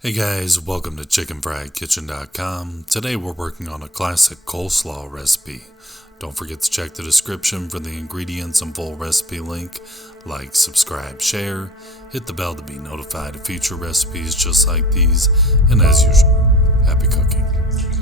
Hey guys, welcome to chickenfriedkitchen.com. Today we're working on a classic coleslaw recipe. Don't forget to check the description for the ingredients and full recipe link. Like, subscribe, share, hit the bell to be notified of future recipes just like these, and as usual, happy cooking.